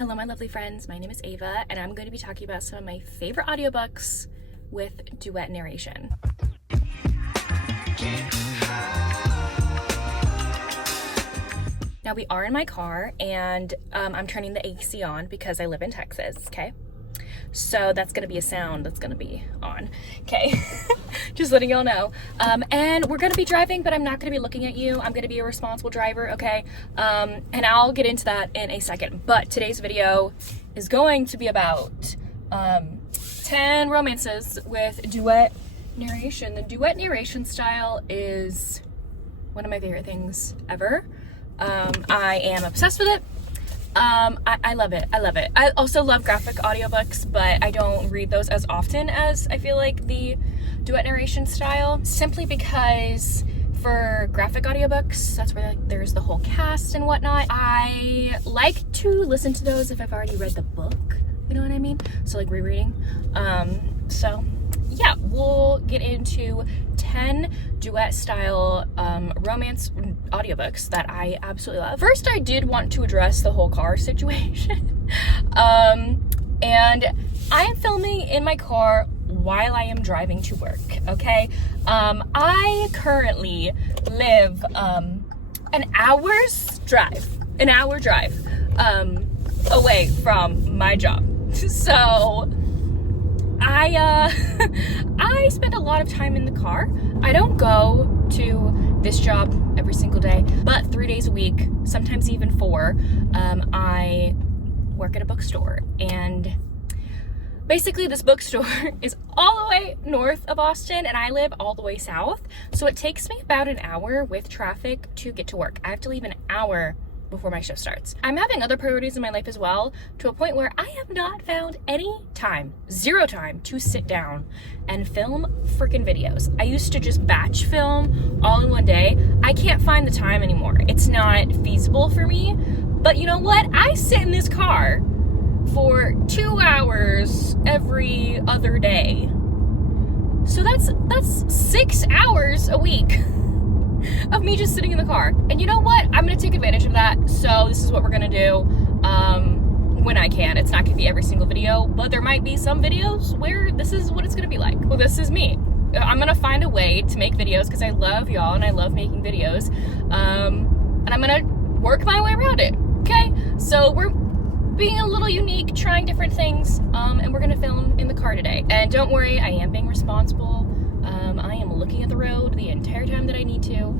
Hello my lovely friends, my name is Ava and I'm going to be talking about some of my favorite audiobooks with duet narration. Now we are in my car and I'm turning the AC on because I live in Texas, okay? So that's gonna be a sound that's gonna be on, okay? Just letting y'all know. And we're gonna be driving, but I'm not gonna be looking at you. I'm gonna be a responsible driver, okay? And I'll get into that in a second. But today's video is going to be about 10 romances with duet narration. The duet narration style is one of my favorite things ever. I am obsessed with it. I love it. I love it. I also love graphic audiobooks, but I don't read those as often as I feel like the duet narration style, simply because for graphic audiobooks, that's where like there's the whole cast and whatnot. I like to listen to those if I've already read the book, you know what I mean? So like rereading. So yeah, we'll get into 10 duet style romance audiobooks that I absolutely love. First, I did want to address the whole car situation. And I am filming in my car while I am driving to work, okay? I currently live an hour drive away from my job. So I spend a lot of time in the car. I don't go to this job every single day, but 3 days a week, sometimes even 4, I work at a bookstore. And basically this bookstore is all the way north of Austin and I live all the way south. So it takes me about an hour with traffic to get to work. I have to leave an hour before my shift starts. I'm having other priorities in my life as well, to a point where I have not found any time, 0 time, to sit down and film freaking videos. I used to just batch film all in one day. I can't find the time anymore. It's not feasible for me. But you know what? I sit in this car for 2 hours every other day. So that's 6 hours a week of me just sitting in the car. And you know what? I'm gonna take advantage of that. So this is what we're gonna do when I can. It's not gonna be every single video, but there might be some videos where this is what it's gonna be like. Well, this is me. I'm gonna find a way to make videos because I love y'all and I love making videos. And I'm gonna work my way around it, okay? So we're being a little unique, trying different things, and we're gonna film in the car today. And don't worry, I am being responsible. I am looking at the road the entire time that I need to.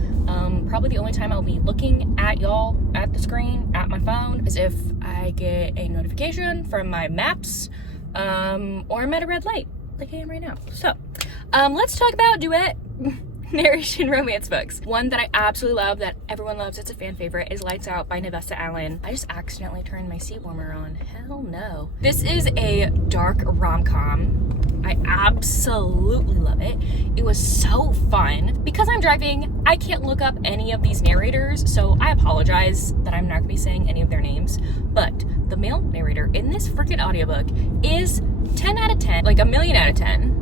Probably the only time I'll be looking at y'all, at the screen, at my phone, is if I get a notification from my maps, or I'm at a red light, like I am right now. So, let's talk about duet narration romance books. One that I absolutely love, that everyone loves, it's a fan favorite, is Lights Out by Nevessa Allen. I just accidentally turned my seat warmer on. Hell no. This is a dark rom-com. I absolutely love it. It was so fun. Because I'm driving, I can't look up any of these narrators, so I apologize that I'm not gonna be saying any of their names, but the male narrator in this freaking audiobook is 10 out of 10, like a million out of 10.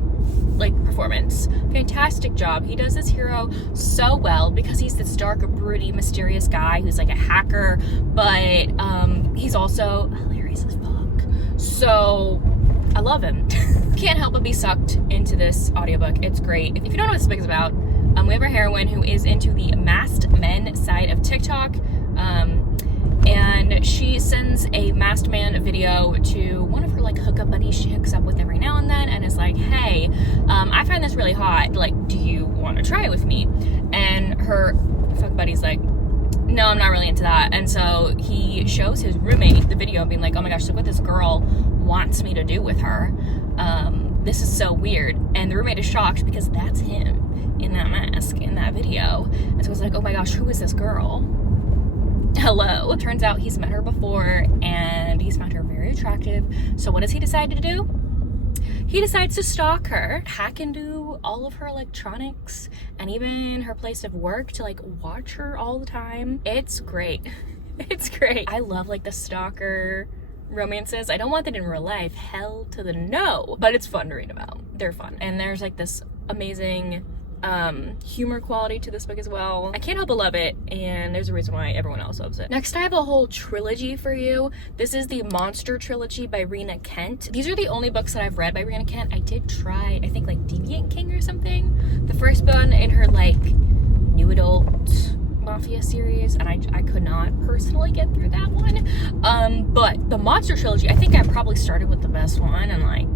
Like performance. Fantastic job. He does this hero so well because he's this dark, broody, mysterious guy who's like a hacker, but he's also hilarious as fuck. So I love him. Can't help but be sucked into this audiobook. It's great. If you don't know what this book is about, we have our heroine who is into the masked men side of TikTok. And she sends a masked man video to one of her like hookup buddies she hooks up with every now and then, and is like, hey, I find this really hot, like, do you want to try it with me? And her fuck buddy's like, no, I'm not really into that. And so he shows his roommate the video being like, oh my gosh, look what this girl wants me to do with her. This is so weird. And the roommate is shocked because that's him in that mask in that video. And so it's like, oh my gosh, who is this girl? Hello. It turns out he's met her before and he's found her very attractive. So what does he decide to do? He decides to stalk her, hack into all of her electronics and even her place of work to like watch her all the time. It's great. It's great. I love like the stalker romances. I don't want that in real life, hell to the no, but it's fun to read about. They're fun. And there's like this amazing humor quality to this book as well. I can't help but love it, and there's a reason why everyone else loves it. Next, I have a whole trilogy for you. This is the Monster Trilogy by Rena Kent. These are the only books that I've read by Rena Kent. I did try, I think, like Deviant King or something. The first one in her, like, new adult mafia series, and I could not personally get through that one. But the Monster Trilogy, I think I probably started with the best one, and like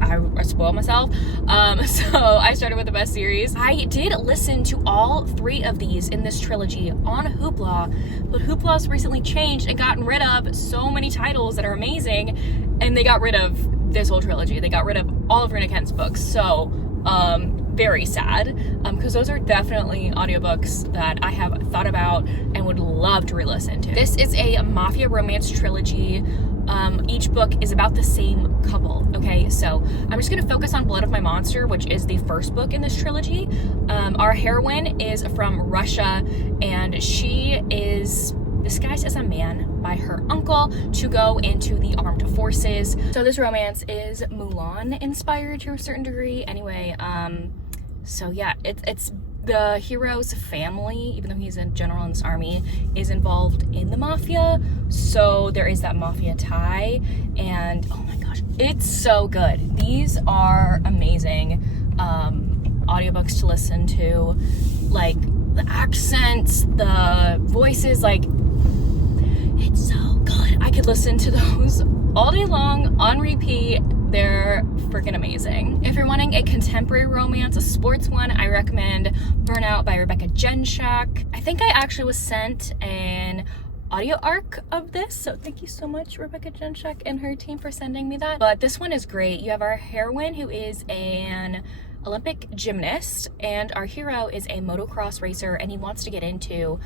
I spoiled myself. So I started with the best series. I did listen to all 3 of these in this trilogy on Hoopla, but Hoopla's recently changed and gotten rid of so many titles that are amazing, and they got rid of this whole trilogy. They got rid of all of Rena Kent's books. So very sad, because those are definitely audiobooks that I have thought about and would love to re-listen to. This is a mafia romance trilogy. Each book is about the same couple, okay? So I'm just gonna focus on Blood of My Monster, which is the first book in this trilogy. Our heroine is from Russia, and she is disguised as a man by her uncle to go into the armed forces. So this romance is Mulan inspired to a certain degree. Anyway, so yeah, it's the hero's family, even though he's a general in this army, is involved in the mafia. So there is that mafia tie, and oh my gosh, it's so good. These are amazing audiobooks to listen to. Like, the accents, the voices, like, it's so good. I could listen to those all day long on repeat. They're freaking amazing. If you're wanting a contemporary romance, a sports one, I recommend Burnout by Rebecca Genshak. I think I actually was sent an audio arc of this, so thank you so much, Rebecca Genshak and her team, for sending me that. But this one is great. You have our heroine, who is an Olympic gymnast, and our hero is a motocross racer, and he wants to get into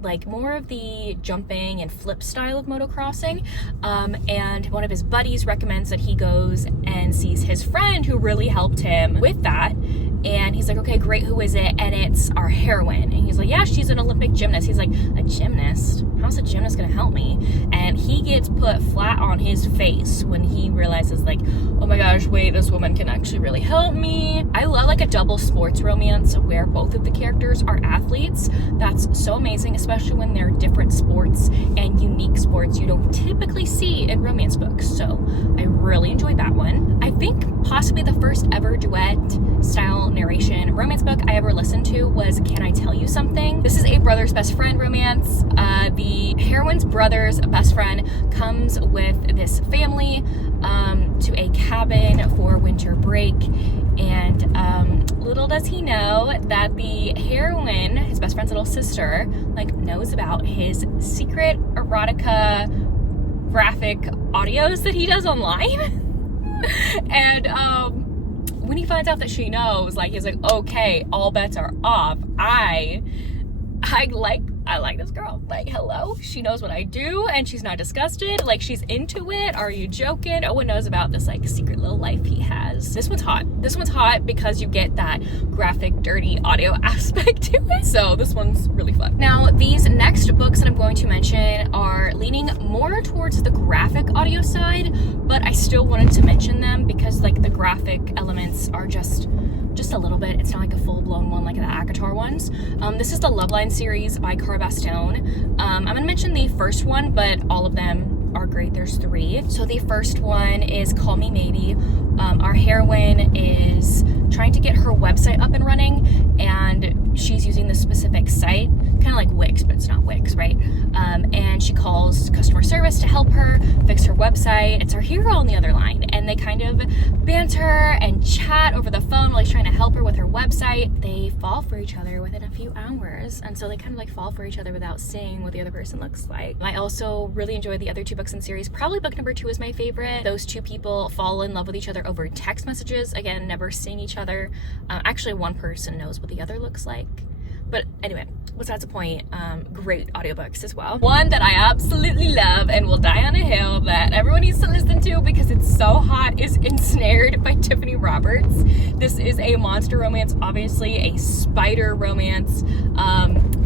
like more of the jumping and flip style of motocrossing, and one of his buddies recommends that he goes and sees his friend who really helped him with that. And he's like, okay, great, who is it? And it's our heroine. And he's like, yeah, she's an Olympic gymnast. He's like, a gymnast? How's a gymnast gonna help me? And he gets put flat on his face when he realizes, like, oh my gosh, wait, this woman can actually really help me. I love like a double sports romance where both of the characters are athletes. That's so amazing, especially when they're different sports and unique sports you don't typically see in romance books. So I really enjoyed that one. I think possibly the first ever duet style narration romance book I ever listened to was Can I Tell You Something? This is a brother's best friend romance. The heroine's brother's best friend comes with this family to a cabin for winter break, and little does he know that the heroine, his best friend's little sister, like, knows about his secret erotica graphic audios that he does online. And when he finds out that she knows, like, he's like, okay, all bets are off. I like this girl. Like, hello, she knows what I do, and she's not disgusted. Like, she's into it. Are you joking? No one knows about this, like, secret little life he has. This one's hot. This one's hot because you get that graphic, dirty audio aspect to it. So this one's really fun. Now, these next books that I'm going to mention are leaning more towards the graphic audio side, but I still wanted to mention them because, like, the graphic elements are just a little bit. It's not like a full-blown one like the ACOTAR ones. This is the Loveline series by Cara Bastone. I'm gonna mention the first one, but all of them are great. There's 3. So the first one is Call Me Maybe. Our heroine is trying to get her website up and running, and she's using this specific site, kind of like Wix, but it's not Wix, right? And she calls customer service to help her fix her website. It's our hero on the other line, and they kind of banter and chat over the phone while he's trying to help her with her website. They fall for each other within a few hours, and so they kind of like fall for each other without seeing what the other person looks like. I also really enjoyed the other 2 books in the series. Probably book number 2 is my favorite. Those 2 people fall in love with each other over text messages, again, never seeing each other. Actually, one person knows what the other looks like. But anyway, besides the point, great audiobooks as well. One that I absolutely love and will die on a hill that everyone needs to listen to because it's so hot is Ensnared by Tiffany Roberts. This is a monster romance, obviously a spider romance,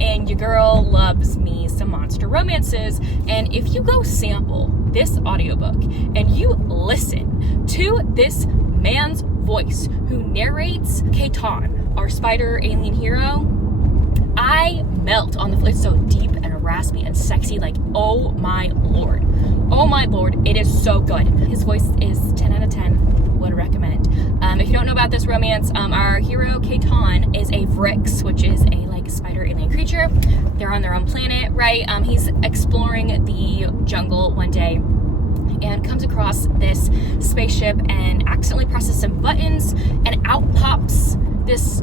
and your girl loves me some monster romances. And if you go sample this audiobook and you listen to this man's voice who narrates Kaiton, our spider alien hero, I melt on the floor. It's so deep and raspy and sexy. Like, oh my lord. Oh my lord. It is so good. His voice is 10 out of 10. Would recommend. If you don't know about this romance, our hero Kaiton is a Vrix, which is a like spider alien creature. They're on their own planet, right? He's exploring the jungle one day and comes across this spaceship and accidentally presses some buttons, and out pops this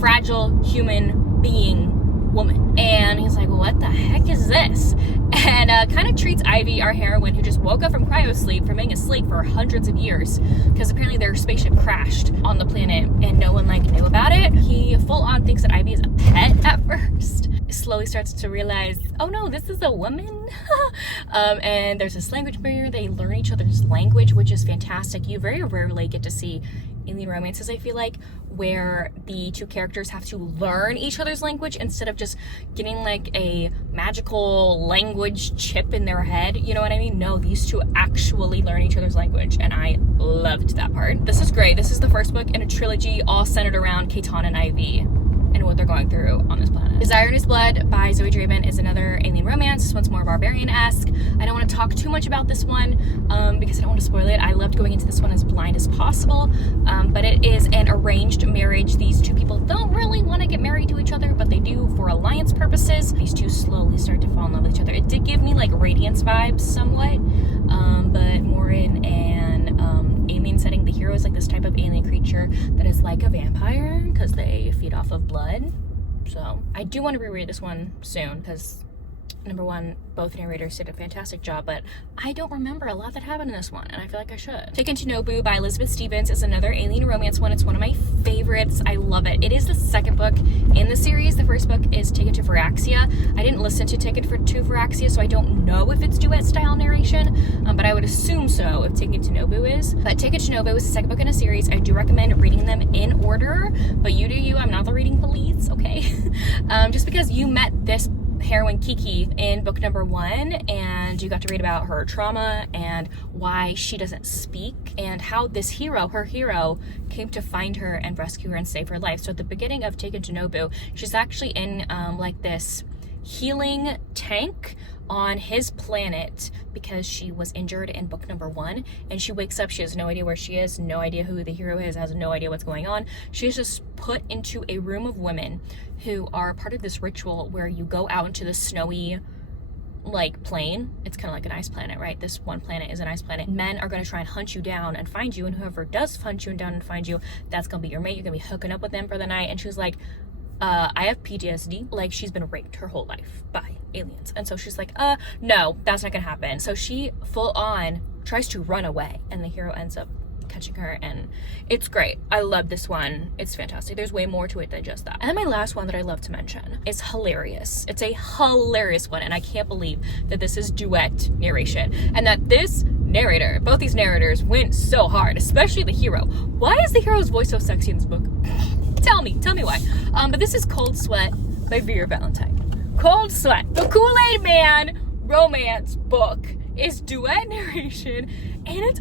fragile human being woman. And he's like, what the heck is this? And kind of treats Ivy, our heroine, who just woke up from cryo sleep from being asleep for hundreds of years, because apparently their spaceship crashed on the planet and no one like knew about it. He full on thinks that Ivy is a pet at first. Slowly starts to realize, oh no, this is a woman. And there's this language barrier. They learn each other's language, which is fantastic. You very rarely get to see alien romances, I feel like, where the two characters have to learn each other's language instead of just getting like a magical language chip in their head, you know what I mean? No, these two actually learn each other's language, and I loved that part. This is great. This is the first book in a trilogy all centered around Kaiton and Ivy and what they're going through on this planet. Desire in His Blood by Zoe Draven is another alien romance. This one's more barbarian-esque. I don't want to talk too much about this one because I don't want to spoil it. I loved going into this one as blind as possible, but it is an arranged marriage. These two people don't really want to get married to each other, but they do for alliance purposes. These two slowly start to fall in love with each other. It did give me like Radiance vibes somewhat, but more in an alien setting. The hero is like this type of alien creature that is like a vampire because they feed off of blood. So I do want to reread this one soon because, number one, both narrators did a fantastic job, but I don't remember a lot that happened in this one, and I feel like I should. Taken to Nobu by Elizabeth Stevens is another alien romance one. It's one of my favorites. I love it. It is the second book in the series. The first book is Taken to Viraxia. I didn't listen to Taken to Viraxia, so I don't know if it's duet style narration, but I would assume so if Taken to Nobu is. But Taken to Nobu is the second book in a series. I do recommend reading them in order, but you do you. I'm not the reading police, okay? Just because you met this heroine Kiki in book number 1, and you got to read about her trauma and why she doesn't speak, and how this hero, her hero, came to find her and rescue her and save her life. So at the beginning of Taken to Nobu, she's actually in like this healing tank on his planet because she was injured in book number 1, and she wakes up, she has no idea where she is, no idea who the hero is, has no idea what's going on. She's just put into a room of women who are part of this ritual where you go out into the snowy like plane. It's kind of like an ice planet, right? This one planet is an ice planet. Men are going to try and hunt you down and find you, and whoever does hunt you down and find you, that's gonna be your mate. You're gonna be hooking up with them for the night. And she was like, I have PTSD. Like, she's been raped her whole life by aliens. And so she's like, no, that's not gonna happen. So she full on tries to run away, and the hero ends up catching her, and it's great. I love this one. It's fantastic. There's way more to it than just that. And then my last one that I love to mention is hilarious. It's a hilarious one, and I can't believe that this is duet narration and that this narrator, both these narrators, went so hard, especially the hero. Why is the hero's voice so sexy in this book? Tell me why. But this is Cold Sweat by Vera Valentine. Cold Sweat, the Kool-Aid Man romance book, is duet narration, and it's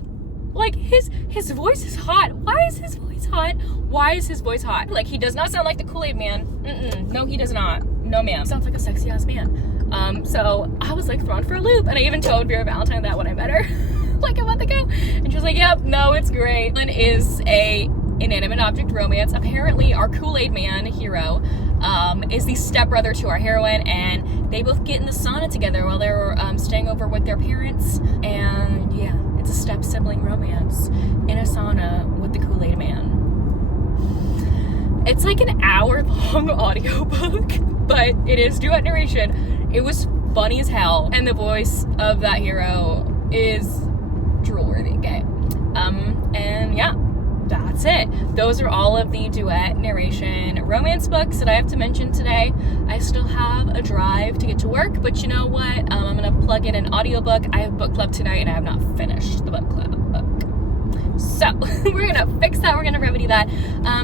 like his voice is hot. Why is his voice hot? Why is his voice hot? Like, he does not sound like the Kool-Aid Man. No, he does not. No, ma'am. Sounds like a sexy ass man. So I was like thrown for a loop, and I even told Vera Valentine that when I met her like a month ago, and she was like, yep, no, it's great. One is a inanimate object romance. Apparently our Kool-Aid Man hero is the stepbrother to our heroine, and they both get in the sauna together while they're staying over with their parents, and yeah, it's a step sibling romance in a sauna with the Kool-Aid Man. It's like an hour-long audiobook, but it is duet narration. It was funny as hell, and the voice of that hero is drool-worthy, okay? And yeah, that's it. Those are all of the duet narration romance books that I have to mention today. I still have a drive to get to work, but you know what? I'm gonna plug in an audiobook. I have book club tonight, and I have not finished the book club book. So we're gonna fix that. We're gonna remedy that.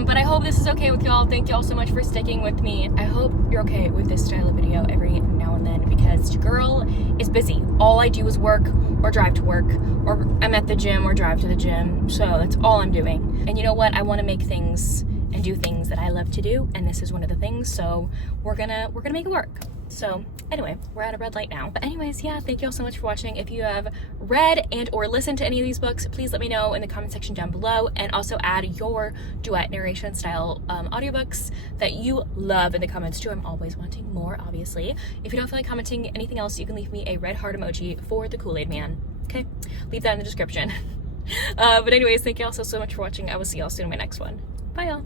But I hope this is okay with y'all. Thank y'all so much for sticking with me. I hope you're okay with this style of video every now and then, because your girl is busy. All I do is work or drive to work, or I'm at the gym or drive to the gym. So that's all I'm doing. And you know what? I want to make things and do things that I love to do, and this is one of the things, so we're gonna make it work. So anyway, we're at a red light now. But anyways, yeah, thank you all so much for watching. If you have read and or listened to any of these books, please let me know in the comment section down below, and also add your duet narration style audiobooks that you love in the comments too. I'm always wanting more, obviously. If you don't feel like commenting anything else, you can leave me a red heart emoji for the Kool-Aid Man. Okay, leave that in the description. But anyways, thank you all so much for watching. I will see y'all soon in my next one. Bye y'all.